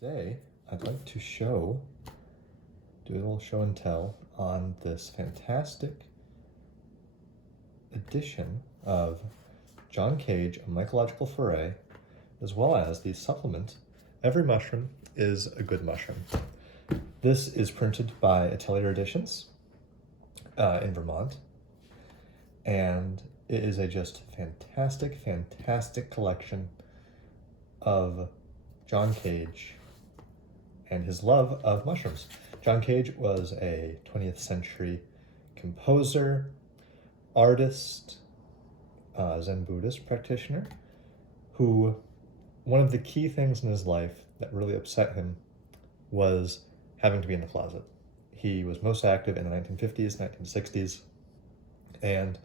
Today, I'd like to do a little show and tell on this fantastic edition of John Cage, A Mycological Foray, as well as the supplement, Every Mushroom is a Good Mushroom. This is printed by Atelier Editions in Vermont, and it is a just fantastic collection of John Cage and his love of mushrooms. John Cage was a 20th century composer, artist, Zen Buddhist practitioner, who one of the key things in his life that really upset him was having to be in the closet. He was most active in the 1950s, 1960s, and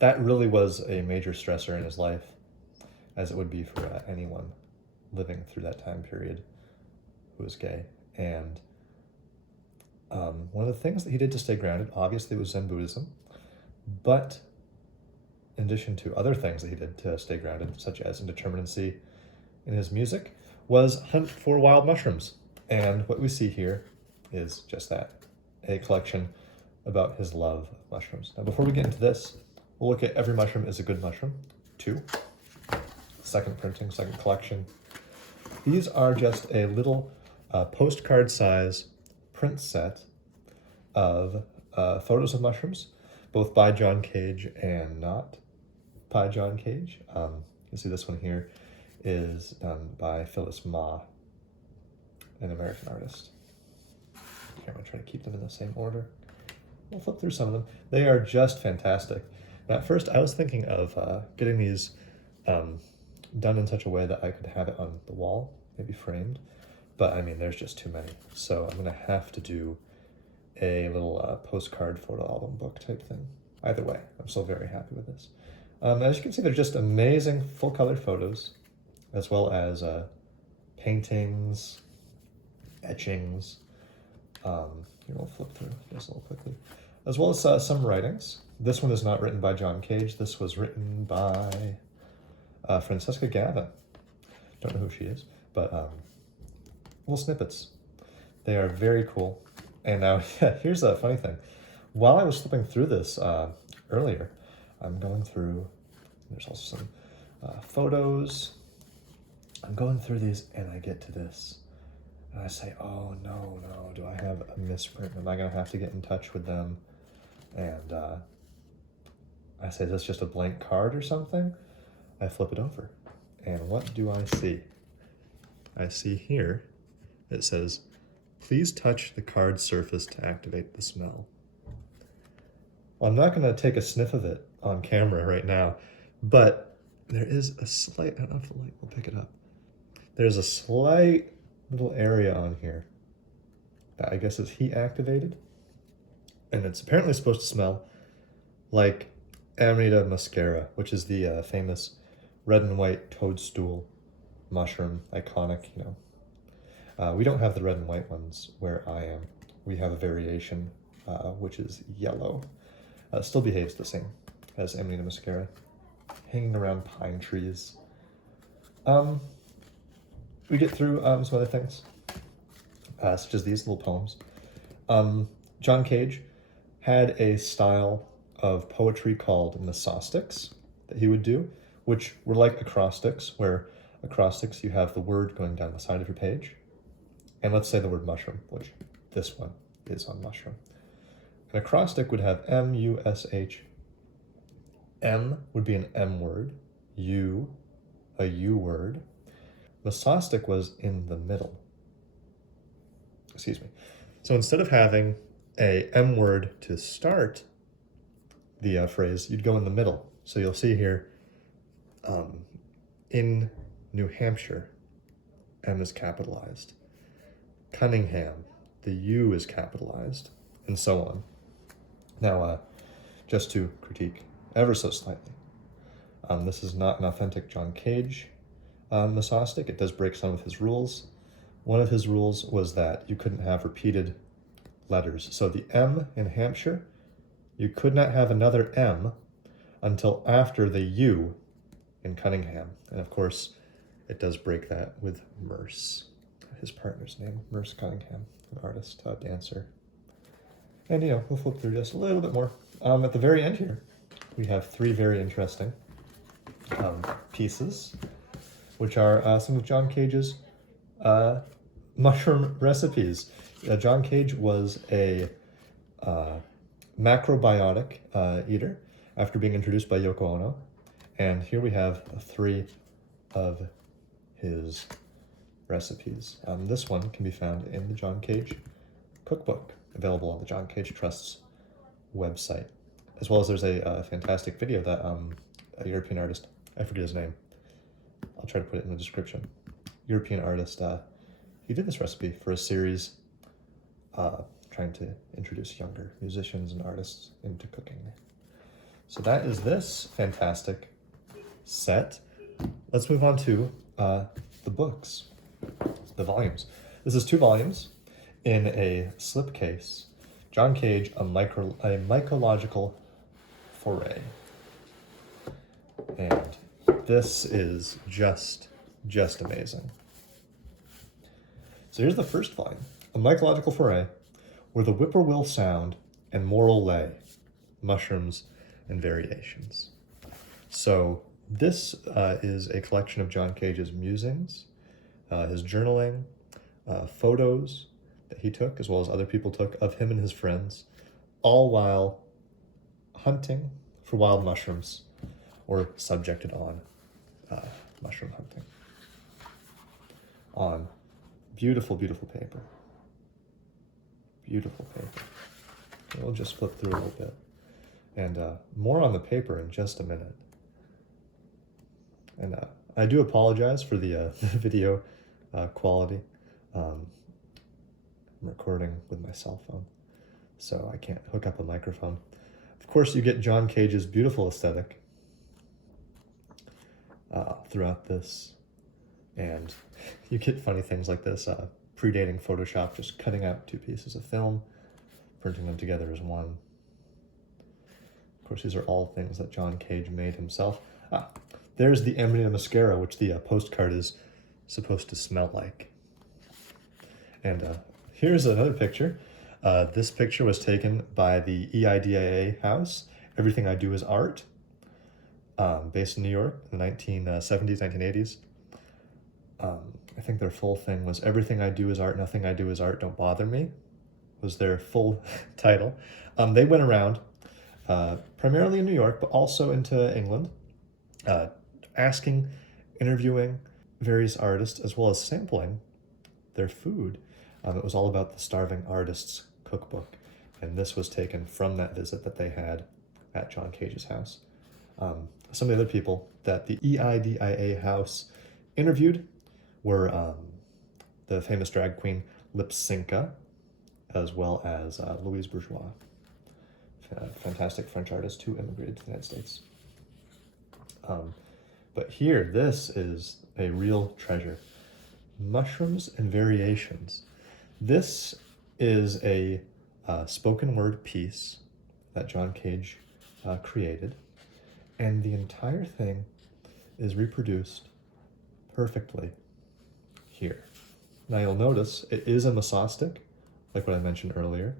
that really was a major stressor in his life, as it would be for anyone living through that time period who was gay. And one of the things that he did to stay grounded, obviously, was Zen Buddhism, but in addition to other things that he did to stay grounded, such as indeterminacy in his music, was hunt for wild mushrooms. And what we see here is just that, a collection about his love of mushrooms. Now, before we get into this, we'll look at Every Mushroom is a Good Mushroom 2, second printing, second collection. These are just a little postcard size print set of photos of mushrooms, both by John Cage and not by John Cage. You see this one here is done by Phyllis Ma, an American artist. Here, I'm going to try to keep them in the same order. We'll flip through some of them. They are just fantastic. Now, at first, I was thinking of getting these done in such a way that I could have it on the wall, maybe framed. But I mean, there's just too many. So I'm gonna have to do a little postcard photo album book type thing. Either way, I'm still very happy with this. As you can see, they're just amazing full color photos, as well as paintings, etchings. Here, we'll flip through this a little quickly. As well as some writings. This one is not written by John Cage. This was written by Francesca Gavin. Don't know who she is, but little snippets. They are very cool. And now, here's a funny thing. While I was flipping through this earlier, I'm going through, there's also some photos. I'm going through these and I get to this. And I say, oh no, do I have a misprint? Am I gonna have to get in touch with them? And I say, is this just a blank card or something? I flip it over. And what do I see? I see here, it says, please touch the card surface to activate the smell. Well, I'm not gonna take a sniff of it on camera right now, but there is a slight, I don't know if the light will pick it up. There's a slight little area on here that I guess is heat activated. And it's apparently supposed to smell like Amanita muscaria, which is the famous red and white toadstool mushroom, iconic, you know. We don't have the red and white ones where I am. We have a variation, which is yellow. Still behaves the same as Amanita muscaria, hanging around pine trees. We get through some other things, such as these little poems. John Cage had a style of poetry called mesaustics that he would do, which were like acrostics, where acrostics you have the word going down the side of your page. And let's say the word mushroom, which this one is on mushroom. An acrostic would have M-U-S-H. M would be an M word, U, a U word. Mesaustic was in the middle. Excuse me. So instead of having a M word to start the phrase, you'd go in the middle. So you'll see here, in New Hampshire, M is capitalized. Cunningham, the U is capitalized, and so on. Now, just to critique ever so slightly, this is not an authentic John Cage mesaustic. It does break some of his rules. One of his rules was that you couldn't have repeated letters. So the M in Hampshire, you could not have another M until after the U in Cunningham. And of course, it does break that with Merce. his partner's name, Merce Cunningham, an artist, dancer. And, we'll flip through just a little bit more. At the very end here, we have 3 very interesting pieces, which are some of John Cage's mushroom recipes. John Cage was a macrobiotic eater after being introduced by Yoko Ono. And here we have 3 of his recipes. This one can be found in the John Cage cookbook, available on the John Cage Trust's website. As well as there's a fantastic video that a European artist, I forget his name, I'll try to put it in the description. European artist, he did this recipe for a series trying to introduce younger musicians and artists into cooking. So that is this fantastic set. Let's move on to the books, the volumes. This is 2 volumes in a slipcase. John Cage, a Mycological Foray. And this is just amazing. So here's the first volume, A Mycological Foray, where the whippoorwill sound and moral lay, mushrooms and variations. So this is a collection of John Cage's musings, his journaling, photos that he took, as well as other people took, of him and his friends, all while hunting for wild mushrooms or subjected on mushroom hunting. On beautiful, beautiful paper. Beautiful paper. We'll just flip through a little bit. And more on the paper in just a minute. And I do apologize for the video quality. I'm recording with my cell phone, so I can't hook up a microphone. Of course, you get John Cage's beautiful aesthetic throughout this, and you get funny things like this, predating Photoshop, just cutting out 2 pieces of film, printing them together as one. Of course, these are all things that John Cage made himself. There's the Amanita muscara, which the postcard is supposed to smell like. And here's another picture. This picture was taken by the EIDIA house, Everything I Do Is Art, based in New York in the 1970s, 1980s. I think their full thing was Everything I Do Is Art, Nothing I Do Is Art, Don't Bother Me, was their full title. They went around, primarily in New York, but also into England, interviewing various artists, as well as sampling their food. It was all about the Starving Artists cookbook, and this was taken from that visit that they had at John Cage's house. Some of the other people that the EIDIA house interviewed were the famous drag queen Lipsinka, as well as Louise Bourgeois, a fantastic French artist who immigrated to the United States. But here, this is a real treasure. Mushrooms and Variations. This is a spoken word piece that John Cage created, and the entire thing is reproduced perfectly here. Now you'll notice it is a mesostic, like what I mentioned earlier.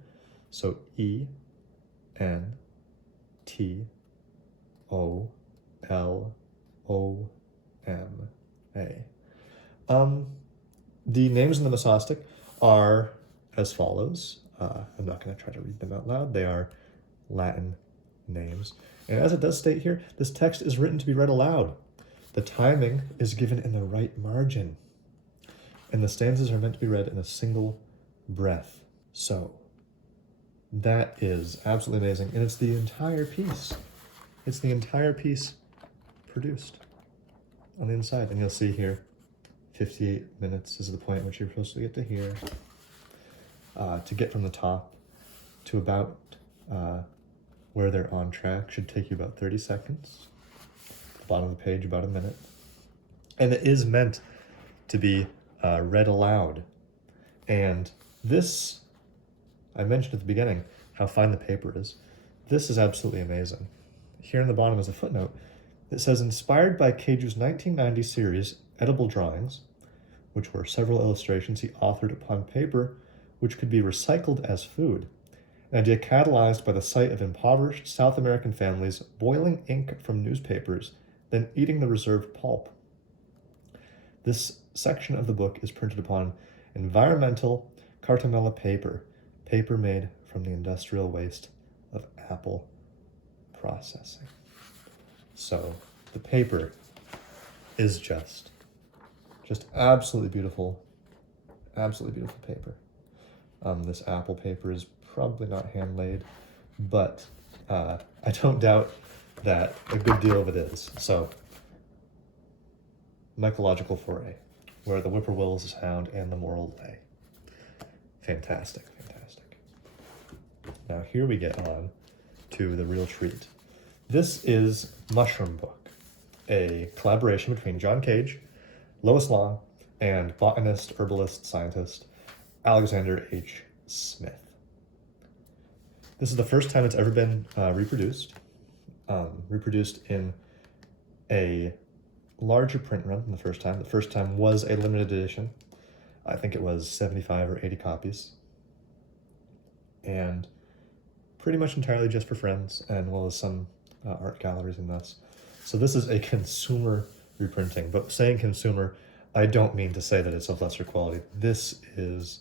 So E-N-T-O-L-O-M-A. The names in the mesostic are as follows. I'm not going to try to read them out loud. They are Latin names. And as it does state here, this text is written to be read aloud. The timing is given in the right margin, and the stanzas are meant to be read in a single breath. So that is absolutely amazing, and it's the entire piece. It's the entire piece produced on the inside, and you'll see here 58 minutes is the point at which you're supposed to get to here. To get from the top to about where they're on track should take you about 30 seconds. The bottom of the page, about a minute. And it is meant to be read aloud. And this, I mentioned at the beginning how fine the paper is. This is absolutely amazing. Here in the bottom is a footnote. It says, inspired by Cage's 1990 series, Edible Drawings, which were several illustrations he authored upon paper which could be recycled as food, an idea catalyzed by the sight of impoverished South American families boiling ink from newspapers, then eating the reserved pulp. This section of the book is printed upon environmental cartamella paper, paper made from the industrial waste of apple processing. So the paper is just absolutely beautiful paper. This apple paper is probably not hand laid, but I don't doubt that a good deal of it is. So, Mycological Foray, where the whippoorwill is found and the moral lay. Fantastic, fantastic. Now here we get on to the real treat. This is Mushroom Book, a collaboration between John Cage, Lois Long, and botanist, herbalist, scientist Alexander H. Smith. This is the first time it's ever been reproduced in a larger print run than the first time. The first time was a limited edition. I think it was 75 or 80 copies. And pretty much entirely just for friends, and well as some art galleries and thus. So this is a consumer reprinting, but saying consumer, I don't mean to say that it's of lesser quality. This is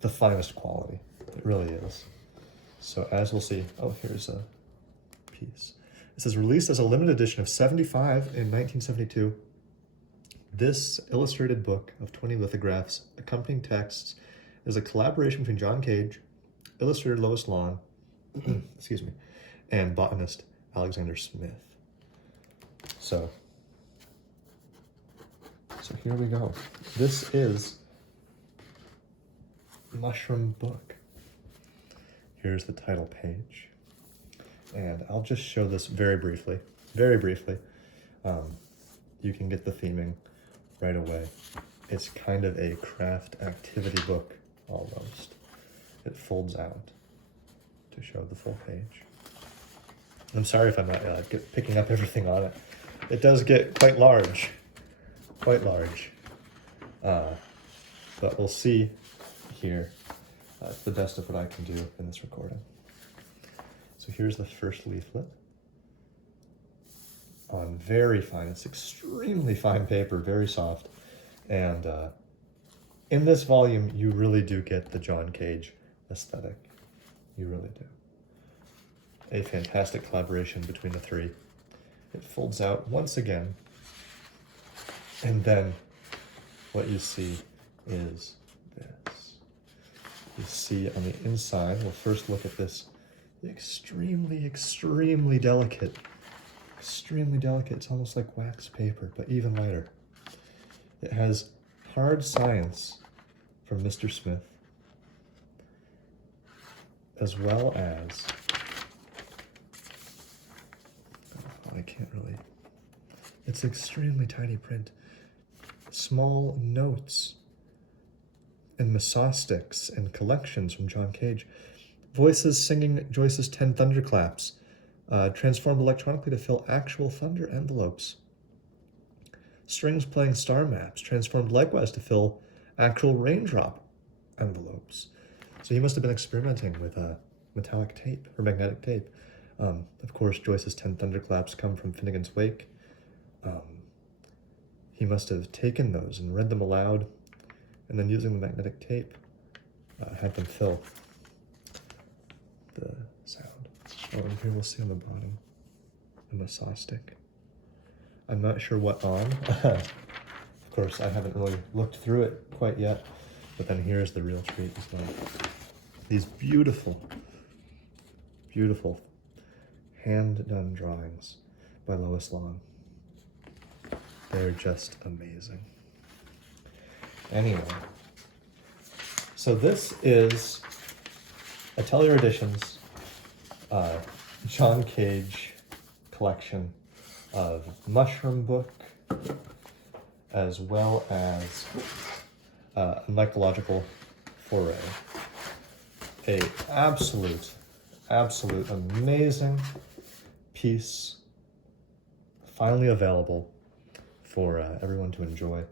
the finest quality. It really is. So as we'll see, oh, here's a piece. It says released as a limited edition of 75 in 1972. This illustrated book of 20 lithographs, accompanying texts, is a collaboration between John Cage, illustrator Lois Long, excuse me, and botanist Alexander Smith. So here we go. This is Mushroom Book. Here's the title page. And I'll just show this very briefly. You can get the theming right away. It's kind of a craft activity book, almost. It folds out to show the full page. I'm sorry if I'm not picking up everything on it. It does get quite large. But we'll see here. It's the best of what I can do in this recording. So here's the first leaflet on very fine, it's extremely fine paper, very soft. And in this volume, you really do get the John Cage aesthetic. You really do. A fantastic collaboration between the three. It folds out once again. And then what you see is this. You see on the inside, we'll first look at this extremely delicate. It's almost like wax paper, but even lighter. It has hard science from Mr. Smith, as well as, it's extremely tiny print. Small notes and mesostics and collections from John Cage. Voices singing Joyce's 10 thunderclaps, transformed electronically to fill actual thunder envelopes. Strings playing star maps, transformed likewise to fill actual raindrop envelopes. So he must have been experimenting with metallic tape or magnetic tape. Of course, Joyce's 10 thunderclaps come from Finnegan's Wake. He must have taken those and read them aloud, and then using the magnetic tape, had them fill the sound. Oh, and here we'll see on the bottom, the mesostic. I'm not sure what on. Of course, I haven't really looked through it quite yet, but then here's the real treat as well. These beautiful hand-done drawings by Lois Long. They're just amazing. Anyway, so this is Atelier Editions John Cage collection of Mushroom Book, as well as a Mycological Foray. A absolute amazing piece, finally available for everyone to enjoy.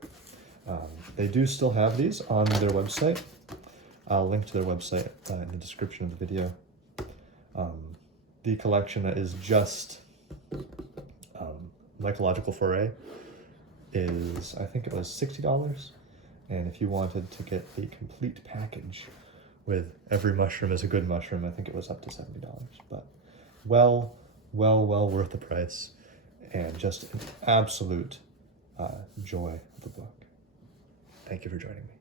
They do still have these on their website. I'll link to their website in the description of the video. The collection is just Mycological Foray is, I think it was $60. And if you wanted to get the complete package with every mushroom is a good mushroom, I think it was up to $70. But well worth the price, and just an absolute joy of a book. Thank you for joining me.